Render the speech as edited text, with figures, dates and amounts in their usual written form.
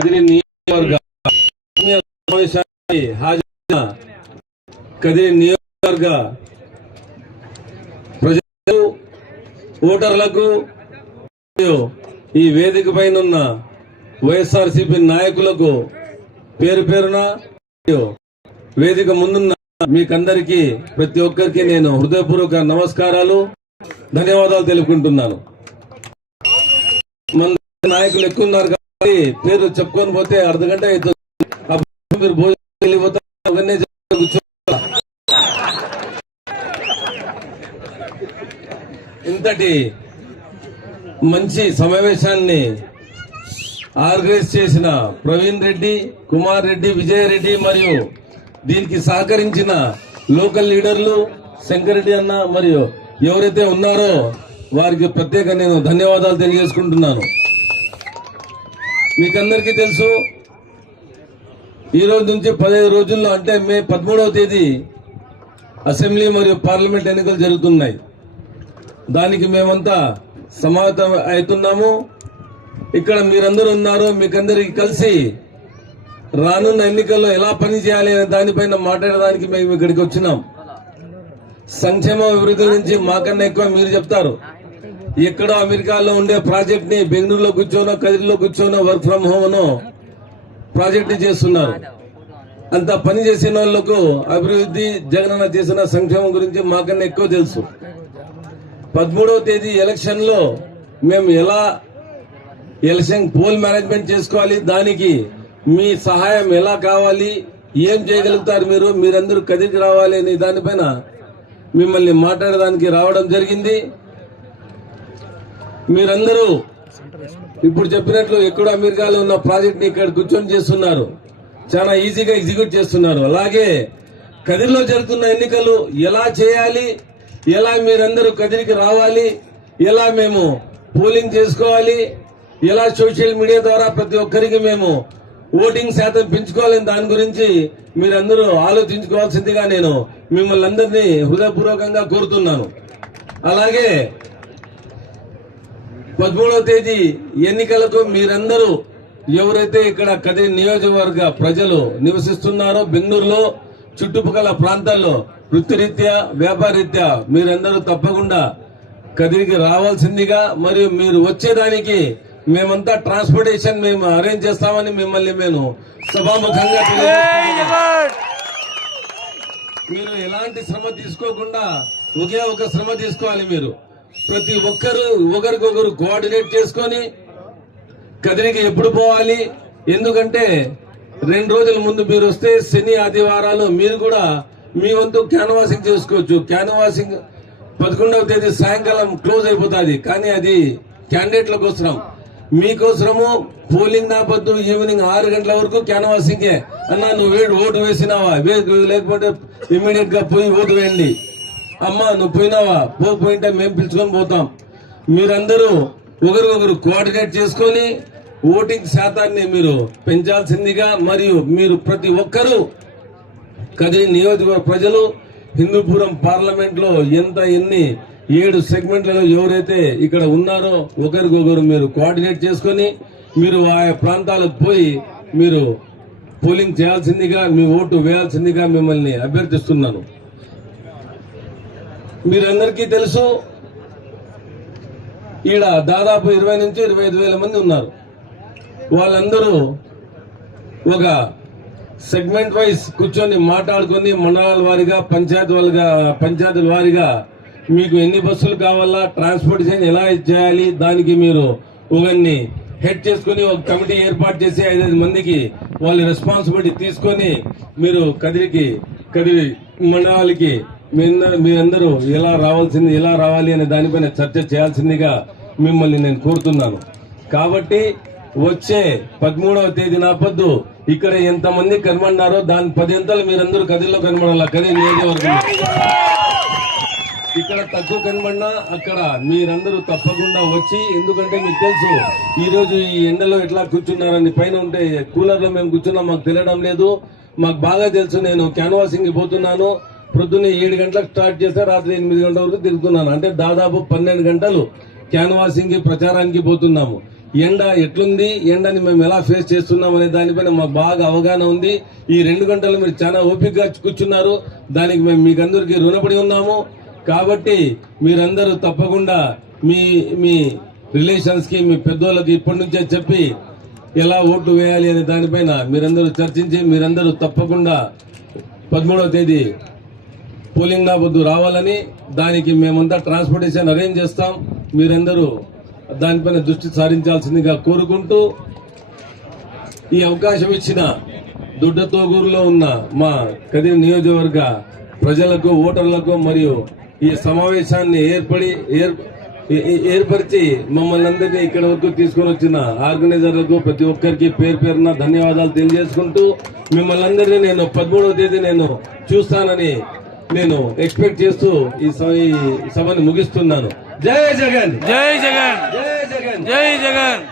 కదిరి నియోజకవర్గ సమావేశానికి హాజరైన కదిరి నియోజకవర్గ ప్రజలు, ఓటర్లకు, ఈ వేదిక పైన ఉన్న వైఎస్ఆర్సీపీ నాయకులకు పేరు పేరున వేదిక ముందున్న మీకందరికీ ప్రతి ఒక్కరికి నేను హృదయపూర్వక నమస్కారాలు, ధన్యవాదాలు తెలుపుకుంటున్నాను. మన నాయకులు ఎక్కువ ఉన్నారు కాబట్టి పేరు చెప్పుకొని పోతే అర్ధగంట అవుతుంది. మీరు భోజనం వెళ్ళిపోతారు. ఇంతటి మంచి సమావేశాన్ని ఆర్గనైజ్ చేసిన ప్రవీణ్ రెడ్డి, కుమార్ రెడ్డి, విజయ్ రెడ్డి మరియు దీనికి సహకరించిన లోకల్ లీడర్లు శంకరెడ్డి అన్న మరియు ఎవరైతే ఉన్నారో వారికి ప్రత్యేక నేను ధన్యవాదాలు తెలియజేసుకుంటున్నాను. మీకందరికీ తెలుసు, ఈ రోజు నుంచి 15 రోజుల్లో అంటే మే 13వ తేదీ అసెంబ్లీ మరియు పార్లమెంట్ ఎన్నికలు జరుగుతున్నాయి. దానికి మేమంతా సమావేశం అవుతున్నాము. ఇక్కడ మీరందరూ ఉన్నారు. మీకందరికి కలిసి రానున్న ఎన్నికల్లో ఎలా పని చేయాలి అనే దానిపైన మాట్లాడడానికి మేము ఇక్కడికి వచ్చినాం. సంక్షేమ అభివృద్ధి గురించి మాకన్నా ఎక్కువ మీరు చెప్తారు. ఎక్కడో అమెరికాలో ఉండే ప్రాజెక్ట్ ని బెంగళూరులో కూర్చోనో, కదిరిలో కూర్చోనో, వర్క్ ఫ్రం హోమ్ ప్రాజెక్ట్ చేస్తున్నారు. అంత పని చేసిన వాళ్లకు అభివృద్ధి, జగనన్న చేసిన సంక్షేమం గురించి మాకన్నా ఎక్కువ తెలుసు. 13వ తేదీ ఎలక్షన్ లో మేము ఎలా ఎలక్షన్ పోల్ మేనేజ్మెంట్ చేసుకోవాలి, దానికి మీ సహాయం ఎలా కావాలి, ఏం చేయగలుగుతారు, మీరందరూ కదిరికి రావాలి అనే దానిపైన మిమ్మల్ని మాట్లాడడానికి రావడం జరిగింది. మీరందరూ ఇప్పుడు చెప్పినట్లు ఎక్కడో అమెరికాలో ఉన్న ప్రాజెక్ట్ ని ఇక్కడ కూర్చొని చేస్తున్నారు. చాలా ఈజీగా ఎగ్జిక్యూట్ చేస్తున్నారు. అలాగే కదిరిలో జరుగుతున్న ఎన్నికలు ఎలా చేయాలి, ఎలా మీరందరూ కదిరికి రావాలి, ఎలా మేము పోలింగ్ చేసుకోవాలి, ఎలా సోషల్ మీడియా ద్వారా ప్రతి ఒక్కరికి మేము ఓటింగ్ శాతం పెంచుకోవాలని దాని గురించి మీరందరూ ఆలోచించుకోవాల్సిందిగా నేను మిమ్మల్ని అందరినీ హృదయపూర్వకంగా కోరుతున్నాను. అలాగే 13వ తేదీ ఎన్నికలకు మీరందరూ ఎవరైతే ఇక్కడ కదిరి నియోజకవర్గ ప్రజలు నివసిస్తున్నారో, బెంగళూరులో చుట్టుపక్కల ప్రాంతాల్లో వృత్తిరీత్యా, వ్యాపారరీత్యా మీరందరూ తప్పకుండా కదిరికి రావాల్సిందిగా, మరియు మీరు వచ్చేదానికి మేమంతా ట్రాన్స్పోర్టేషన్ మేము అరేంజ్ చేస్తామని మిమ్మల్ని మేము సభాముఖంగా మీరు ఎలాంటి శ్రమ తీసుకోకుండా ఒకే ఒక శ్రమ తీసుకోవాలి. మీరు ప్రతి ఒక్కరు ఒకరికొకరు కోఆర్డినేట్ చేసుకొని కదిరికి ఎప్పుడు పోవాలి, ఎందుకంటే 2 రోజుల ముందు మీరు వస్తే శని ఆదివారాలు మీరు కూడా మీ వంతు క్యాన్వాసింగ్ చేసుకోవచ్చు. క్యాన్వాసింగ్ 11వ తేదీ సాయంకాలం క్లోజ్ అయిపోతుంది. కానీ అది క్యాండిడేట్ల కోసం, మీకోసము పోలింగ్ నాపొద్దు ఈవినింగ్ 6 గంటల వరకు క్యాన్వాసింగే. అన్నా నువ్వు ఓటు వేసినావా, లేకపోతే ఇమ్మీడియట్ గా పోయి ఓటు వేయండి. అమ్మా నువ్వు పోయినావా, పోయింటే మేము పిలుచుకొని పోతాం. మీరందరూ ఒకరికొకరు కోఆర్డినేట్ చేసుకొని ఓటింగ్ శాతాన్ని మీరు పెంచాల్సిందిగా, మరియు మీరు ప్రతి ఒక్కరూ కదిరి నియోజకవర్గ ప్రజలు హిందూపురం పార్లమెంట్ లో ఎన్ని 7 సెగ్మెంట్లలో ఎవరైతే ఇక్కడ ఉన్నారో ఒకరికొకరు మీరు కోఆర్డినేట్ చేసుకుని మీరు ఆయా ప్రాంతాలకు పోయి మీరు పోలింగ్ చేయాల్సిందిగా, మీ ఓటు వేయాల్సిందిగా మిమ్మల్ని అభ్యర్థిస్తున్నాను. మీరందరికీ తెలుసు, ఈడ దాదాపు 20 నుంచి 25,000 మంది ఉన్నారు. వాళ్ళందరూ ఒక సెగ్మెంట్ వైజ్ కూర్చొని మాట్లాడుకుని మండలాల వారీగా, పంచాయతీల వారీగా మీకు ఎన్ని బస్సులు కావాలా, ట్రాన్స్పోర్టేషన్ ఎలా చేయాలి, దానికి మీరు ఒకరిని హెడ్ చేసుకుని ఒక కమిటీ ఏర్పాటు చేసి 5 మందికి వాళ్ళ రెస్పాన్సిబిలిటీ తీసుకొని మీరు కదిరి మండలాలకి మీరందరూ ఎలా రావాలి అనే దానిపైన చర్చ చేయాల్సిందిగా మిమ్మల్ని నేను కోరుతున్నాను. కాబట్టి వచ్చే 13వ తేదీ నాపొద్దు ఇక్కడ ఎంతమంది కనబడినారో దాని 10 అంతలు మీరందరూ కదిరిలో కనబడాల. కదిరి నియోజకవర్గం ఇక్కడ తక్కువ కనబడినా అక్కడ మీరందరూ తప్పకుండా వచ్చి, ఎందుకంటే మీకు తెలుసు ఈ రోజు ఈ ఎండలో ఎట్లా కూర్చున్నారని, పైన ఉంటే కూలర్ లో మేము కూర్చున్నాం, మాకు తెలియడం లేదు. మాకు బాగా తెలుసు. నేను క్యాన్వాసింగ్ పోతున్నాను. ప్రొద్దున్నే 7 గంటలకు స్టార్ట్ చేస్తే రాత్రి 8 గంటల వరకు తిరుగుతున్నాను. అంటే దాదాపు 12 గంటలు క్యాన్వాసింగ్ ప్రచారానికి పోతున్నాము. ఎండ ఎట్లుంది, ఎండని మేము ఎలా ఫేస్ చేస్తున్నాం అనే దానిపైన మాకు బాగా అవగాహన ఉంది. ఈ 2 గంటలు మీరు చాలా ఓపికగా కూర్చున్నారు. దానికి మేము మీకందరికీ రుణపడి ఉన్నాము. కాబట్టి మీరందరూ తప్పకుండా మీ మీ రిలేషన్స్ కి, మీ పెద్దోళ్ళకి ఇప్పటి నుంచే చెప్పి ఎలా ఓట్లు వేయాలి అనే దానిపైన మీరందరూ చర్చించి మీరందరూ తప్పకుండా 13వ తేదీ పోలింగ్ నాబద్దు రావాలని, దానికి మేమంతా ట్రాన్స్పోర్టేషన్ అరేంజ్ చేస్తాం. మీరందరూ దానిపైన దృష్టి సారించాల్సిందిగా కోరుకుంటూ, ఈ అవకాశం ఇచ్చిన దుడ్డతోగూరులో ఉన్న మా కదిరి నియోజకవర్గ ప్రజలకు, ఓటర్లకు మరియు ఈ సమావేశాన్ని ఏర్పరిచి మమ్మల్ని అందరినీ ఇక్కడ వరకు తీసుకుని వచ్చిన ఆర్గనైజర్లకు ప్రతి ఒక్కరికి పేరు పేరున ధన్యవాదాలు తెలియజేసుకుంటూ, మిమ్మల్ని అందరినీ నేను 13వ తేదీ నేను చూస్తానని నేను ఎక్స్పెక్ట్ చేస్తూ ఈ సభని ముగిస్తున్నాను. జై జగన్, జై జగన్, జై జగన్, జై జగన్.